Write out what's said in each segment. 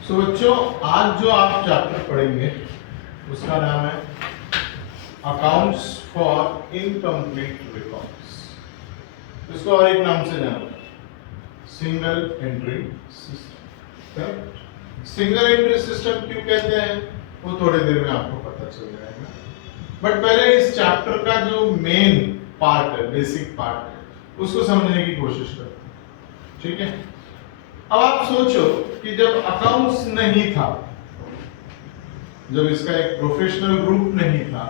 सो बच्चों, आज जो आप चैप्टर पढ़ेंगे उसका नाम है अकाउंट्स फॉर इनकम्प्लीट रिकॉर्ड्स। इसको और एक नाम से जानो, single entry system. Single entry system क्यों कहते हैं वो थोड़ी देर में आपको पता चल जाएगा, बट पहले इस चैप्टर का जो मेन पार्ट है, बेसिक पार्ट है, उसको समझने की कोशिश करते हैं। ठीक है, अब आप सोचो कि जब अकाउंट्स नहीं था, जब इसका एक प्रोफेशनल रूप नहीं था,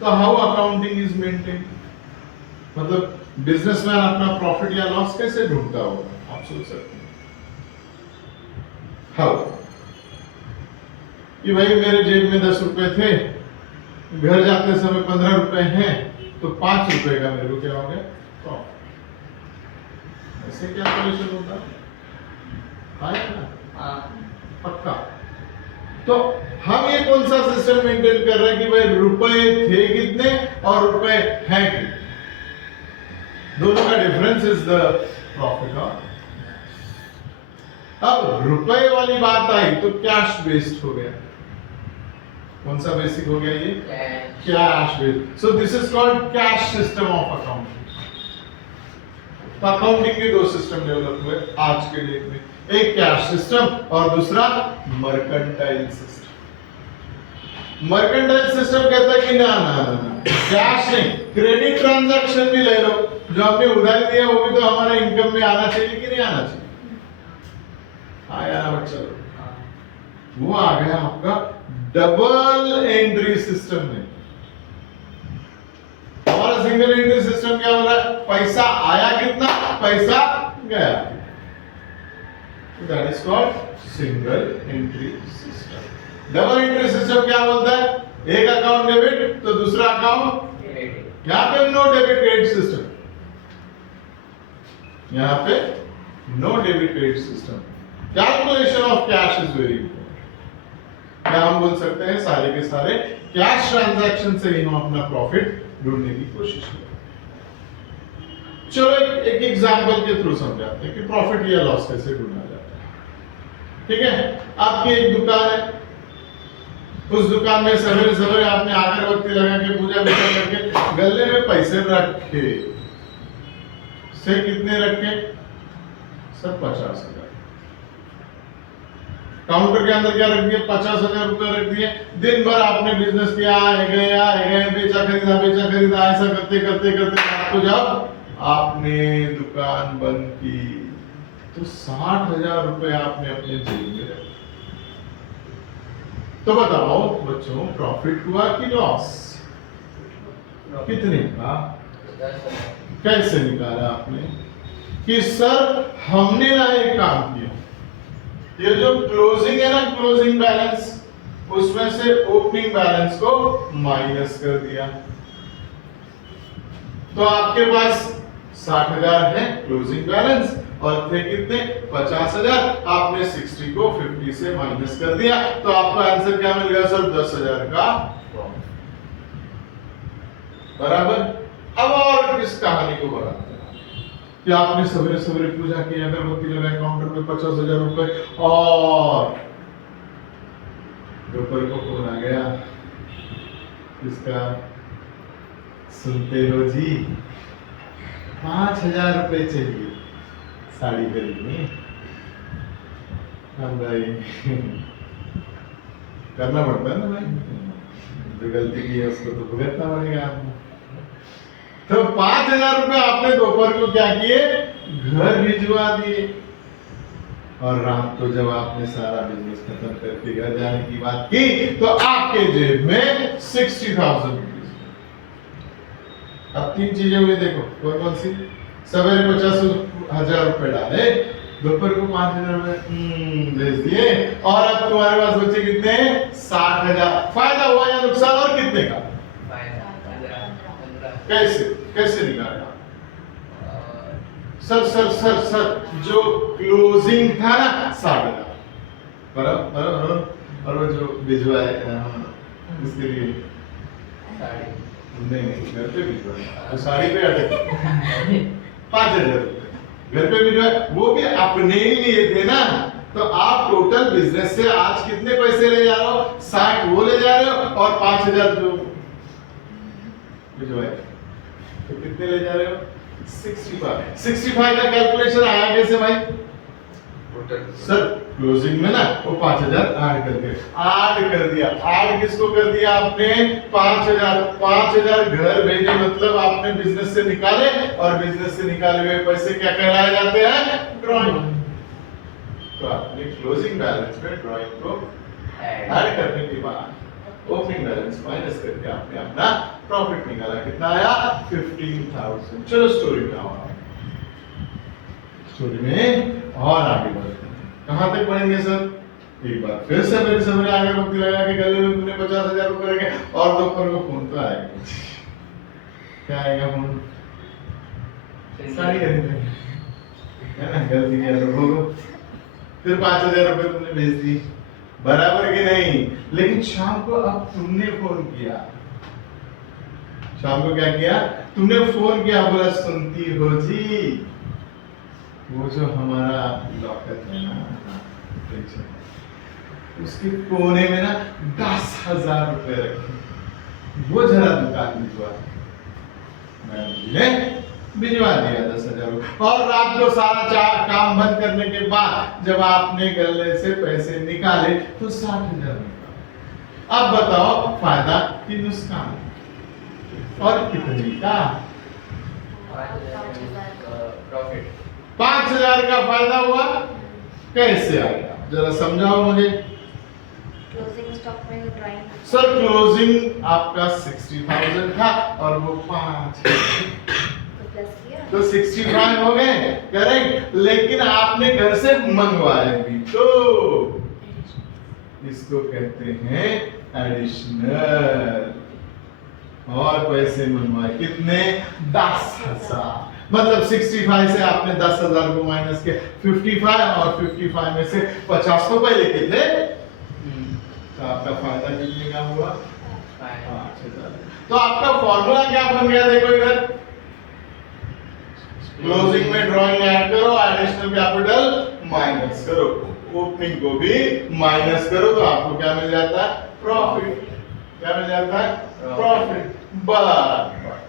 तो हाउ अकाउंटिंग इज मेंटेन, मतलब बिजनेसमैन अपना प्रॉफिट या लॉस कैसे ढूंढता होगा, आप सोच सकते हैं। हाउ कि भाई मेरे जेब में 10 रुपए थे, घर जाते समय 15 रुपए हैं, तो 5 रुपए का मेरे को क्या हो गया, प्रॉफिट। ऐसे क्या कैलकुलेशन होता है ना? पक्का। तो हम ये कौन सा सिस्टम मेंटेन कर रहे हैं कि भाई रुपए थे कितने और रुपए हैं कितने, दोनों का डिफरेंस इज द प्रॉफिट। अब रुपए वाली बात आई तो कैश बेस्ड हो गया। कौन सा बेसिक हो गया ये? Cash based. So this is called cash system of accounting. तो अकाउंटिंग के 2 सिस्टम डेवलप हुए आज के डेट में, एक कैश सिस्टम और दूसरा मर्केंटाइल सिस्टम। मर्केंटाइल सिस्टम कहता है कि ना ना ना कैश नहीं, क्रेडिट ट्रांजैक्शन भी ले लो, जो आपने उधारी दिया वो भी तो हमारे इनकम में आना चाहिए कि नहीं आना चाहिए? आया ना बच्चा, वो आ गया आपका डबल एंट्री सिस्टम में। हमारा सिंगल एंट्री सिस्टम क्या हो रहा है, पैसा आया कितना, पैसा गया, that is called single entry system. Double entry system क्या बोलता है, एक अकाउंट डेबिट तो दूसरा अकाउंट क्रेडिट। यहां पे नो डेबिट क्रेडिट सिस्टम, यहां पे no debit credit system. Calculation of cash is very important. क्या हम बोल सकते हैं, सारे के सारे कैश ट्रांजैक्शन से ही हम अपना प्रॉफिट ढूंढने की कोशिश करें। चलो एक एग्जांपल के थ्रू समझाते हैं कि प्रॉफिट या लॉस कैसे ढूंढा जाता है। ठीक है, आपकी एक दुकान है, उस दुकान में सवेरे सवेरे आपने अगरबत्ती लगा के पूजा करके गले में पैसे रखे, से कितने रखे, सब 50,000। काउंटर के अंदर क्या रख दिया, 50,000 रुपए रख दिए। दिन भर आपने बिजनेस किया, आए गए, बेचा खरीदा, ऐसा करते करते करते तो जब आपने दुकान बंद की तो 60,000 रुपए आपने अपने जेब में रखे। तो बताओ बच्चों, प्रॉफिट हुआ कि लॉस? कितने का? कैसे निकाला आपने? कि सर हमने ना एक काम किया, ये जो क्लोजिंग है ना, क्लोजिंग बैलेंस, उसमें से ओपनिंग बैलेंस को माइनस कर दिया, तो आपके पास 60,000 है क्लोजिंग बैलेंस और थे कितने, 50,000। आपने 60 को 50 से माइनस कर दिया, तो आपका आंसर क्या मिल गया सर, 10,000 का बराबर। अब और किस कहानी को बढ़ाते हैं कि आपने सवेरे सवेरे पूजा की, अगरबत्ती लगाई, काउंटर में 50,000 रुपए, और दोपहर को फोन आ गया, इसका सुनते हो जी, 5,000 रुपए चाहिए साड़ी खरीदनी। हम भाई करना पड़ता है ना भाई, जो गलती की है उसको तो भुगतना पड़ेगा आपको। तो 5,000 रुपए आपने दोपहर को क्या किए, घर भिजवा दिए, और रात को जब आपने सारा बिजनेस खत्म करके घर जाने की बात की तो आपके जेब में 60,000 रुपीज। अब 3 चीजें हुई, देखो कौन कौन सी। सवेरे 50,000 रुपए डाले, दोपहर को 5,000 रुपए भेज दिए, और अब तुम्हारे पास बचे कितने, 60,000। फायदा हुआ या नुकसान, और कितने का? कैसे निकाला? सर जो क्लोजिंग था ना 60,000 बराबर, और वो जो भिजवाए इसके लिए साड़ी, नहीं घर पे भिजवाया, तो साड़ी पे अटके 5,000 रुपए घर पे भिजवाए, वो भी अपने ही लिए थे ना, तो आप टोटल बिजनेस से आज कितने पैसे ले जा रहे हो? 60 वो ले जा रहे हो और 5000 जो भिजवाए तो कितने ले जा रहे हो? 65 का कैलकुलेशन आया कैसे भाई? सर क्लोजिंग में ना वो 5000 ऐड कर दिया। ऐड किसको कर दिया आपने? 5000 घर भेजे, मतलब आपने बिजनेस से निकाले, और बिजनेस से निकाले हुए पैसे क्या कहलाए जाते हैं? ड्रॉइंग। तो आपने क्लोजिंग बैलेंस में ड्रॉइंग को ऐड करने के बाद ओपनिंग बैलेंस माइनस करके आपने अपना प्रॉफिट निकाला। कितना आया? 15,000। चलो स्टोरी में आओ। स्टोरी में और आगे बढ़ते हैं। कहां तक पढ़ेंगे सर? एक बार फिर से मेरे सामने आगे बत्ती लगा के गले में तूने 50,000 रुपए रखे और दोपहर को फोन तो आएगा। क्या आएगा फोन? साड़ी खरीदने है ना, गलती किया लोगों को। फिर 5,000 रुपए तुमने भेज दी, बराबर कि नहीं? लेकिन शाम को अब तुमने फोन किया। शाम को क्या किया? तुमने फोन किया, बोला सुनती हो जी, वो जो हमारा लॉकर है ना, उसके कोने में ना 10,000 रुपए रखे, वो जरा दुकान भिजवा। मैंने भिजवा दिया 10,000 रुपए। और रात को सारा काम बंद करने के बाद जब आपने गले से पैसे निकाले तो 60,000 निकाले। अब बताओ फायदा कि नुकसान? और कितने का? 5,000 का फायदा हुआ। कैसे आया जरा समझाओ मुझे। क्लोजिंग स्टॉक में ड्राइंग। सर क्लोजिंग आपका 60,000 था और वो 5 तो 65 हो गए, करेक्ट। लेकिन आपने घर से मंगवाए भी, तो इसको कहते हैं एडिशनल। और पैसे मंगवाए कितने? 10,000। मतलब 65 से आपने 10,000 को माइनस किया 55, और 55 में से 50 तो पहले के थे, तो आपका फायदा कितने का हुआ? 5,000। तो आपका फॉर्मूला क्या बन गया? देखो इधर, क्लोजिंग में ड्रॉइंग ऐड करो, एडिशनल कैपिटल माइनस करो, ओपनिंग को भी माइनस करो, तो आपको क्या मिल जाता है? प्रॉफिट। क्या मिल जाता है? प्रॉफिट।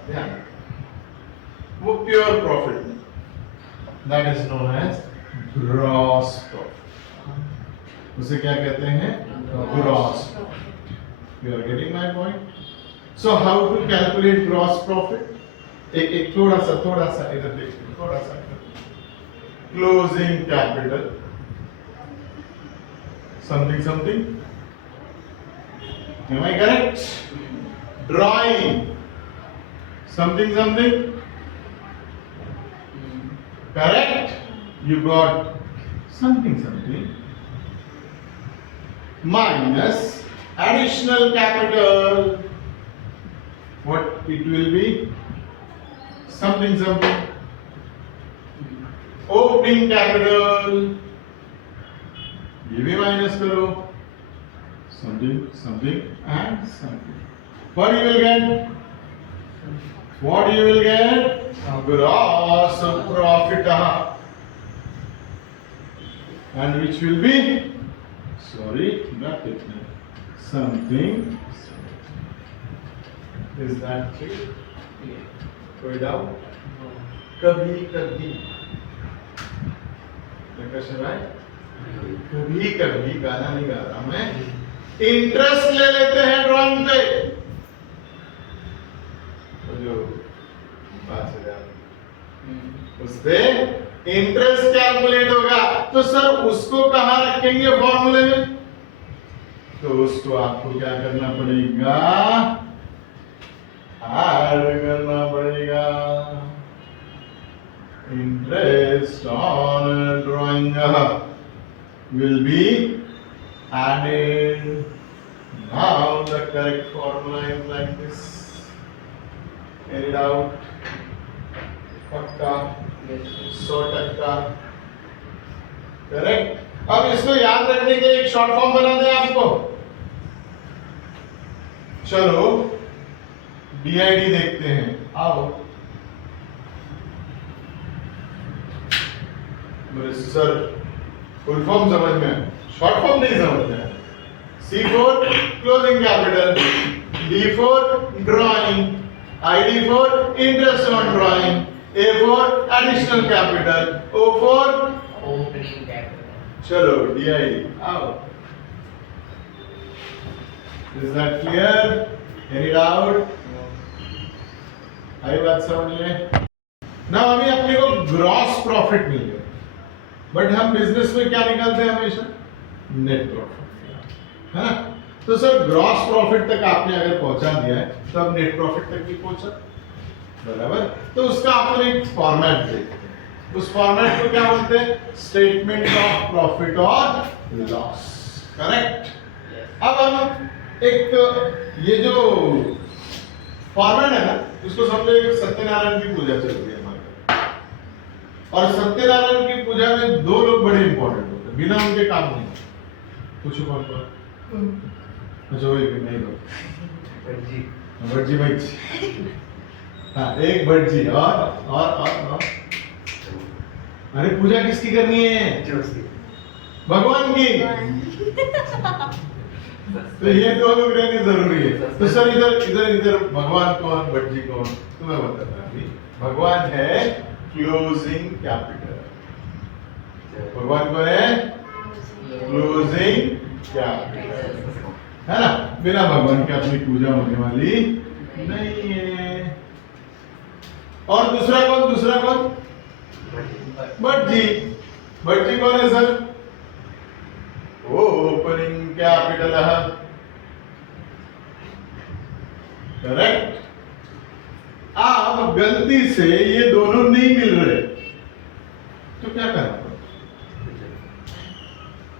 ध्यान, वो pure profit, that is known as gross profit. उसे क्या कहते हैं? Gross profit. You are getting my point? So how to calculate gross profit? एक थोड़ा सा इधर देखिए, थोड़ा सा closing capital something, am I correct? Drawing something, correct? You got something minus additional capital, what it will be? Something, opening capital, ये भी minus करो, something and something. What you will get? Gross profit, and which will be, sorry, not it, something. Is that clear? कोई doubt? कभी गाना नहीं गा रहा मैं, इंटरेस्ट ले लेते हैं ड्रॉइंग पे। तो जो 5,000 उस पे इंटरेस्ट कैलकुलेट होगा, तो सर उसको कहां रखेंगे फॉर्मूले में? तो उसको आपको क्या करना पड़ेगा? ऐड करना पड़ेगा। Interest on drawing will be added. Now the correct formula is like this. Get it out. पक्का? 100%। करेक्ट। अब इसको याद रखने के एक शॉर्ट फॉर्म बना दें आपको। चलो DID देखते हैं, आओ। सर फुल फॉर्म समझ में, शॉर्ट फॉर्म नहीं समझना है। C4 closing capital, D4 drawing, ID for interest on drawing, A for additional capital, O for opening capital. चलो DID आओ। Is that clear? Any doubt? आई बात समझ में? ना अभी अपने को ग्रॉस प्रॉफिट मिल गया, बट हम बिजनेस में क्या निकालते हैं हमेशा? नेट प्रॉफिट, है ना? तो सर ग्रॉस प्रॉफिट तक आपने अगर पहुंचा दिया है तो अब नेट प्रॉफिट तक भी पहुंचा, बराबर? तो उसका अपन एक फॉर्मेट देखते हैं। उस फॉर्मेट को क्या बोलते हैं? स्टेटमेंट ऑफ प्रॉफिट और लॉस, करेक्ट? अब हम एक ये जो फॉर्मेट है ना, उसको समझो एक सत्यनारायण की पूजा चल रही है हमारे, और सत्यनारायण की पूजा में दो लोग बड़े इंपॉर्टेंट होते हैं, बिना उनके काम नहीं। पूछो कौन कौन? अच्छा वही नहीं लो, भटजी भाई। हाँ एक भटजी और अरे पूजा किसकी करनी है? भगवान की। तो ये दो लोग रहने जरूरी है। तो सर इधर इधर इधर भगवान कौन, भटजी कौन? तो मैं बताता हूँ। भगवान है क्लोजिंग कैपिटल। भगवान कौन है? क्लोजिंग कैपिटल, है ना? बिना भगवान के अपनी पूजा होने वाली नहीं है। और दूसरा कौन? दूसरा कौन? भटजी। भटजी कौन है सर? ओपनिंग कैपिटल है, करेक्ट? अब गलती से ये दोनों नहीं मिल रहे तो क्या करना?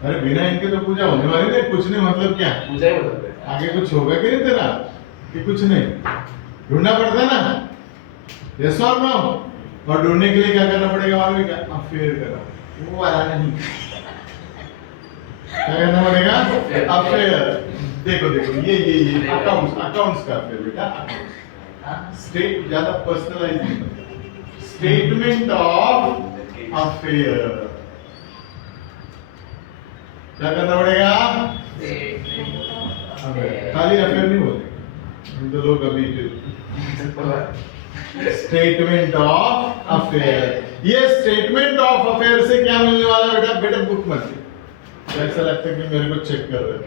अरे बिना इनके तो पूजा होने वाली नहीं। कुछ नहीं मतलब क्या? पूजा ही बोलते हैं। आगे कुछ होगा कि नहीं तेरा? कि कुछ नहीं? ढूंढना पड़ता है ना, यस और नो? और ढूंढने के लिए क्या करना पड़ेगा मालूम है क्या? अफेयर करा, वो वाला नहीं। क्या करना पड़ेगा? अफेयर। देखो देखो ये अकाउंट्स, अकाउंट्स का अफेयर बेटा। स्टेट ज्यादा पर्सनलाइज नहीं, स्टेटमेंट ऑफ अफेयर। क्या करना पड़ेगा? खाली अफेयर नहीं बोलते तो लोग अभी। Statement of affair. ये स्टेटमेंट ऑफ अफेयर से क्या मिलने वाला बेटा? बेटा बुक मत दे, ऐसा लगता है कि मेरे को चेक कर रहे।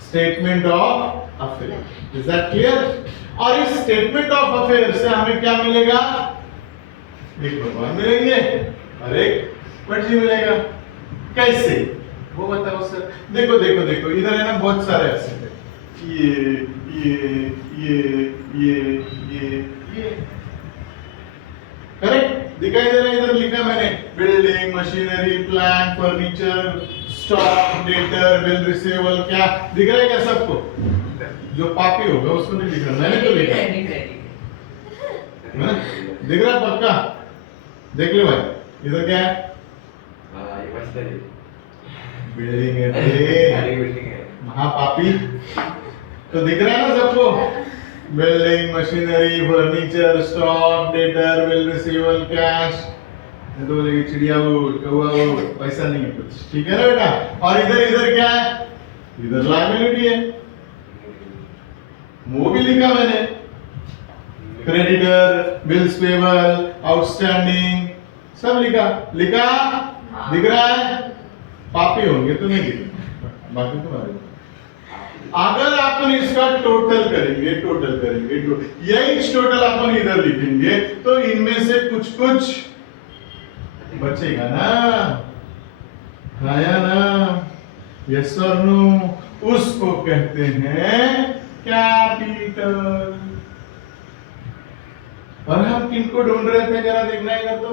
Statement of affair, is that clear? और इस स्टेटमेंट ऑफ अफेयर से हमें क्या मिलेगा? एक भगवान मिलेंगे और एक भटजी मिलेगा। कैसे? वो बताओ सर। देखो देखो देखो इधर है ना बहुत सारे एसेट है, ये करेक्ट दिखाई दे रहा है? इधर लिखा मैंने building, machinery, plant, furniture, stock, debtor, bill receivable. क्या दिख रहा है क्या सबको? जो पापी होगा उसको नहीं दिख रहा, मैंने तो लिखा है ना? दिख रहा पक्का? देख लो भाई इधर क्या है? बिल्डिंग है महापापी। तो दिख रहा है ना सबको? Building, machinery, furniture, stock, debtor, bill receivable, cash. ये तो बोलेगी चिड़िया उड़, कौवा उड़, पैसा नहीं है कुछ, ठीक है ना बेटा? और इधर इधर क्या है? इधर लायबिलिटी है, वो भी लिखा मैंने। क्रेडिटर, बिल्स पेबल, आउटस्टैंडिंग, सब लिखा लिखा। दिख रहा है? पापी होंगे तो नहीं दिखेगा, बाकी तुम्हारे। अगर अपन इसका टोटल करेंगे यही टोटल अपन इधर लिखेंगे तो इनमें से कुछ कुछ बचेगा ना, आया ना? यस और नो? उसको कहते हैं कैपिटल। और हम किनको ढूंढ रहे थे जरा देखना इधर तो।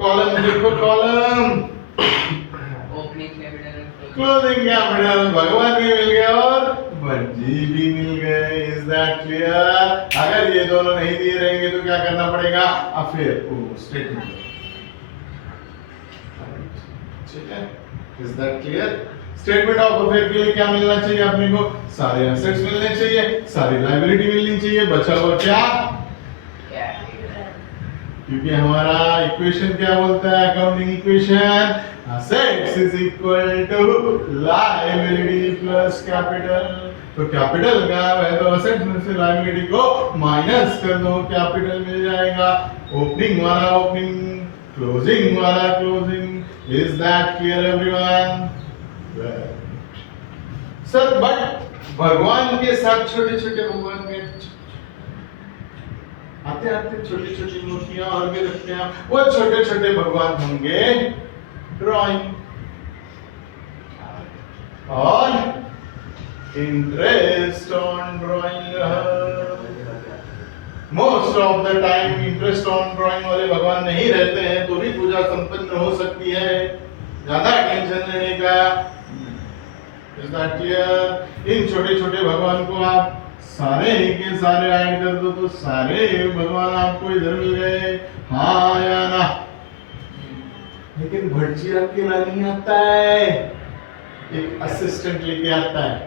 कॉलम देखो, column opening capital, closing capital. भगवान भी मिल गए और भटजी भी मिल गए। Is that clear? अगर ये दोनों नहीं दिए रहेंगे तो क्या करना पड़ेगा? अफेयर स्टेटमेंट, ठीक है? Is that clear? Statement of affair के लिए क्या मिलना चाहिए अपने को? सारे एसेट्स मिलने चाहिए, सारी लायबिलिटी मिलनी चाहिए, बचा हुआ क्या? क्योंकि हमारा इक्वेशन क्या बोलता है, accounting equation, assets is equal to liability plus capital. तो कैपिटल क्या है, तो असेट्स में से लायबिलिटी को माइनस कर दो, कैपिटल मिल जाएगा। ओपनिंग वाला ओपनिंग, क्लोजिंग वाला closing. Is that clear everyone? Sir but भगवान के साथ छोटे छोटे भगवान में आते आते छोटी छोटी मूर्तियां और भी रखते हैं, वो छोटे छोटे भगवान होंगे ड्राइंग और interest on drawing. Most of the time interest on drawing वाले भगवान नहीं रहते हैं तो भी पूजा संपन्न हो सकती है, ज्यादा टेंशन लेने का। Is that clear? इन छोटे छोटे भगवान को आप सारे के सारे ऐड कर दो तो सारे भगवान आपको इधर मिल गए, हाँ या ना? लेकिन भटजी अकेला नहीं आता है, एक असिस्टेंट लेके आता है।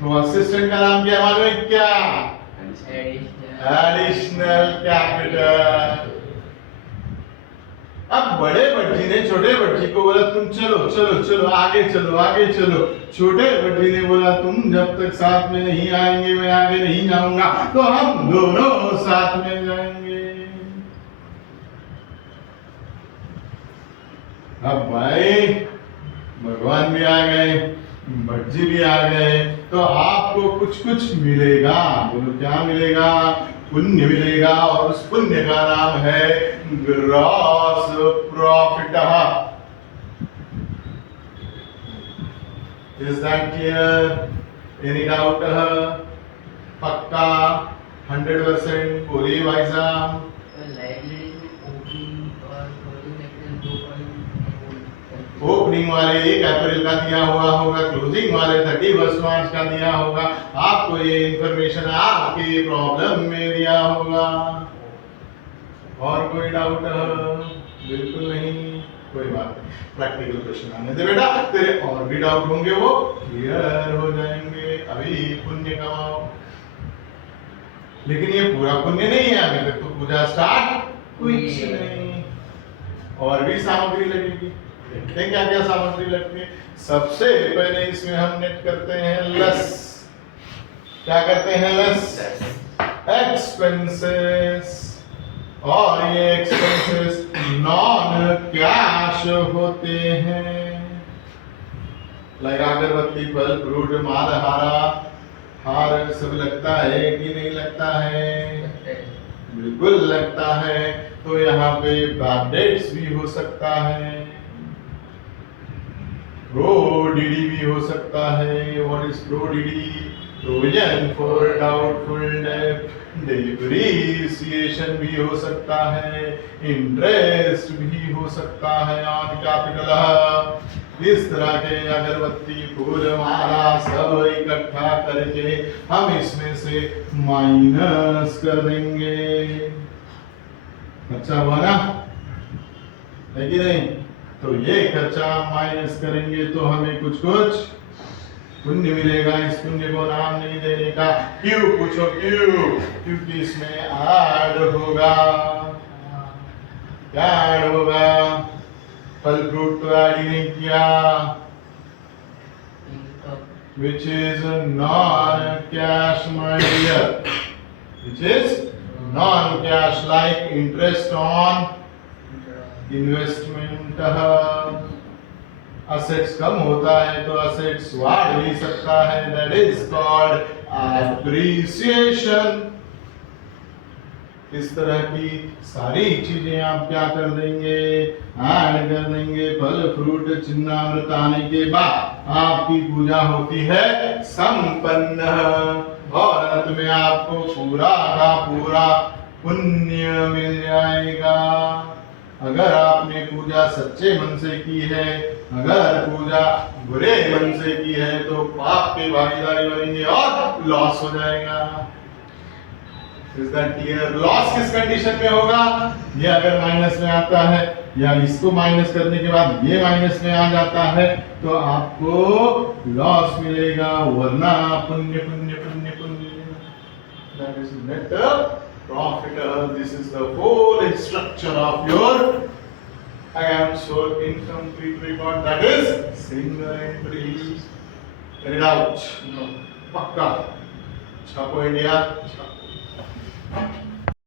तो असिस्टेंट का नाम क्या मालूम है क्या? Additional capital. अब बड़े भटजी ने छोटे भटजी को बोला तुम चलो चलो चलो आगे चलो आगे चलो। छोटे भटजी ने बोला तुम जब तक साथ में नहीं आएंगे मैं आगे नहीं जाऊंगा, तो हम दोनों साथ में जाएंगे। अब भाई भगवान भी आ गए, भटजी भी आ गए, तो आपको कुछ कुछ मिलेगा। बोलो क्या मिलेगा? पुण्य मिलेगा, और उस पुण्य का नाम है gross profit. Is that clear? Any doubt? पक्का 100% बोलिए भाई साहब। ओपनिंग वाले 1 अप्रैल का दिया हुआ होगा, क्लोजिंग वाले 31 मार्च का दिया होगा। आपको ये इंफॉर्मेशन आपके प्रॉब्लम में दिया होगा। और कोई डाउट? बिल्कुल नहीं, कोई बात नहीं। प्रैक्टिकल क्वेश्चन आने दे बेटा, तेरे और भी डाउट होंगे वो क्लियर हो जाएंगे। अभी पुण्य कमाओ, लेकिन ये पूरा पुण्य नहीं है, अभी तक तो पूजा स्टार्ट कुछ नहीं। और भी सामग्री लगेगी। देखते हैं क्या क्या सामग्री लगती है। सबसे पहले इसमें हम नेट करते हैं लस। क्या करते हैं? लस एक्सपेंसेस। और ये एक्सपेंसेस नॉन कैश होते हैं। लाइक अगरबत्ती, फल, फ्रूट, माल, हार सब लगता है कि नहीं लगता है? बिल्कुल लगता है। तो यहाँ पे बैड डेट्स भी हो सकता है, प्रोडिडी भी हो सकता है। व्हाट इज प्रोडिडी? Provision for doubtful debt. Depreciation भी हो सकता है, इंटरेस्ट भी हो सकता है ऑन कैपिटल। इस तरह के अगरबत्ती, फूल, माला सब इकट्ठा करके हम इसमें से माइनस कर देंगे। अच्छा हुआ ना? है कि नहीं? तो ये खर्चा माइनस करेंगे तो हमें कुछ कुछ पुण्य मिलेगा। इस पुण्य को नाम नहीं देने का। क्यों? पूछो क्यों? क्योंकि इसमें ऐड होगा। क्या ऐड होगा? फल फ्रूट तो ऐड ही नहीं किया, which is non-cash, my dear, which is non-cash, like interest on investment. Assets कम होता है तो असेट्स बढ़ भी सकता है, दैट इज कॉल्ड एप्रिसिएशन। इस तरह की सारी चीजें आप क्या कर देंगे? ऐड कर देंगे। फल फ्रूट चिन्हामृत आने के बाद आपकी पूजा होती है संपन्न, और अंत में आपको पूरा का पूरा पुण्य मिल जाएगा। अगर आपने पूजा सच्चे मन से की है, अगर पूजा बुरे मन से की है, तो पाप के भागीदारी बनेंगे और लॉस हो जाएगा। Is that clear? लॉस किस कंडीशन में होगा? ये अगर माइनस में आता है, या इसको माइनस करने के बाद ये माइनस में आ जाता है, तो आपको लॉस मिलेगा, वरना पुण्य पुण्य पुण्य पुण्य। That is net Profitor, this is the whole structure of your accounts for incomplete record, that is single entry. Get it out. No. Pakka. छापो इंडिया. छापो.